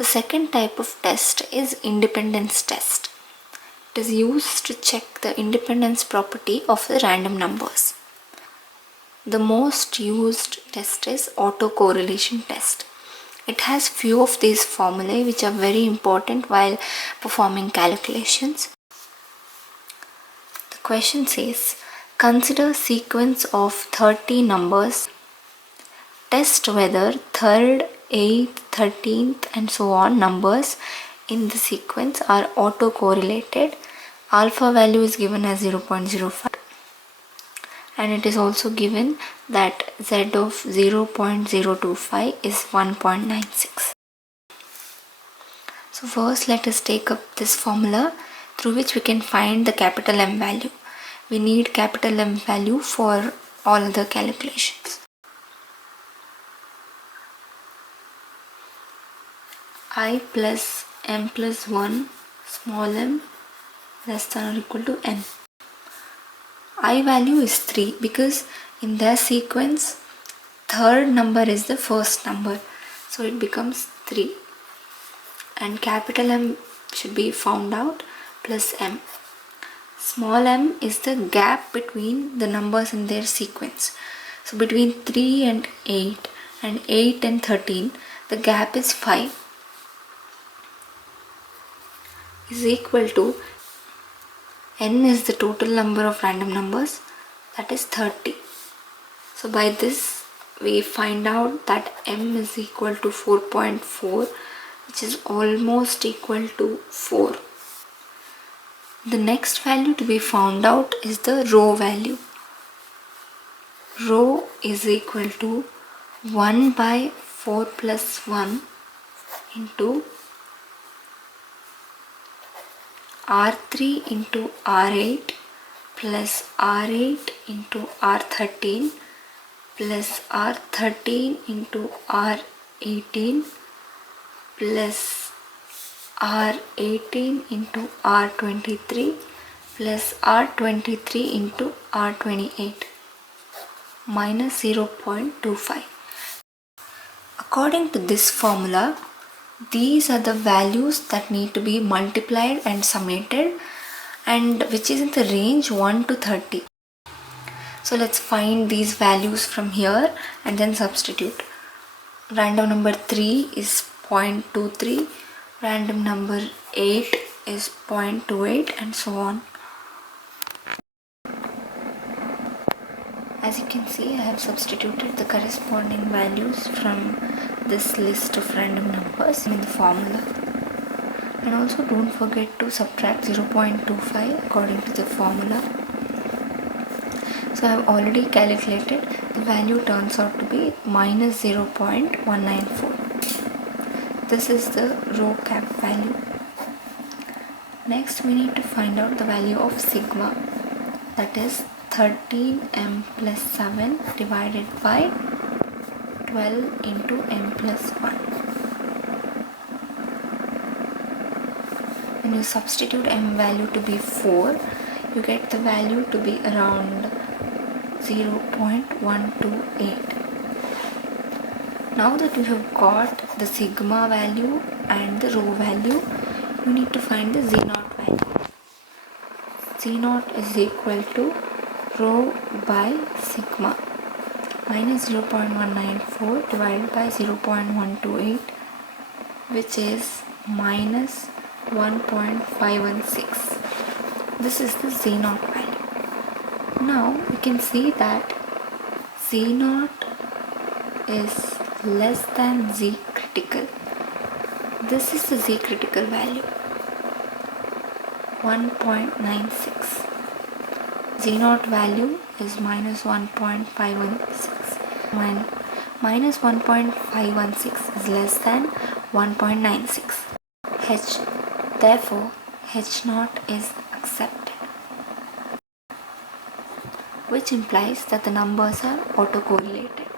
The second type of test is independence test. It is used to check the independence property of the random numbers. The most used test is autocorrelation test. It has few of these formulae which are very important while performing calculations. The question says, consider sequence of 30 numbers. Test whether 3rd, 8th, 13th and so on numbers in the sequence are autocorrelated. Alpha value is given as 0.05 and it is also given that z of 0.025 is 1.96. So first let us take up this formula through which we can find the capital M value. We need capital M value for all other calculations. I plus m plus 1 small m less than or equal to n. I value is 3 because in their sequence 3rd number is the first number, so it becomes 3 and capital M should be found out plus m. Small m is the gap between the numbers in their sequence. So between 3 and 8 and 8 and 13 the gap is 5 is equal to n is the total number of random numbers, that is 30. So by this we find out that m is equal to 4.4, which is almost equal to 4. The next value to be found out is the rho value. Rho is equal to 1 by 4 plus 1 into R3 into R8 plus R8 into R13 plus R13 into R18 plus R18 into R23 plus R23 into R28 minus 0.25. According to this formula, these are the values that need to be multiplied and summated, and which is in the range 1 to 30. So let's find these values from here and then substitute. Random number 3 is 0.23, random number 8 is 0.28 and so on. As you can see, I have substituted the corresponding values from this list of random numbers in the formula. And also don't forget to subtract 0.25 according to the formula. So I have already calculated, the value turns out to be minus 0.194. This is the rho cap value. Next we need to find out the value of sigma, that is 13m plus 7 divided by 12 into m plus 1. When you substitute m value to be 4, you get the value to be around 0.128. Now that you have got the sigma value and the rho value, you need to find the z0 value. Z0 is equal to rho by sigma minus 0.194 divided by 0.128, which is minus 1.516. This is the Z0 value. Now we can see that Z0 is less than Z critical. This is the Z critical value, 1.96. Z0 value is minus 1.516. Minus 1.516 is less than 1.96. Therefore, H0 is accepted, which implies that the numbers are autocorrelated.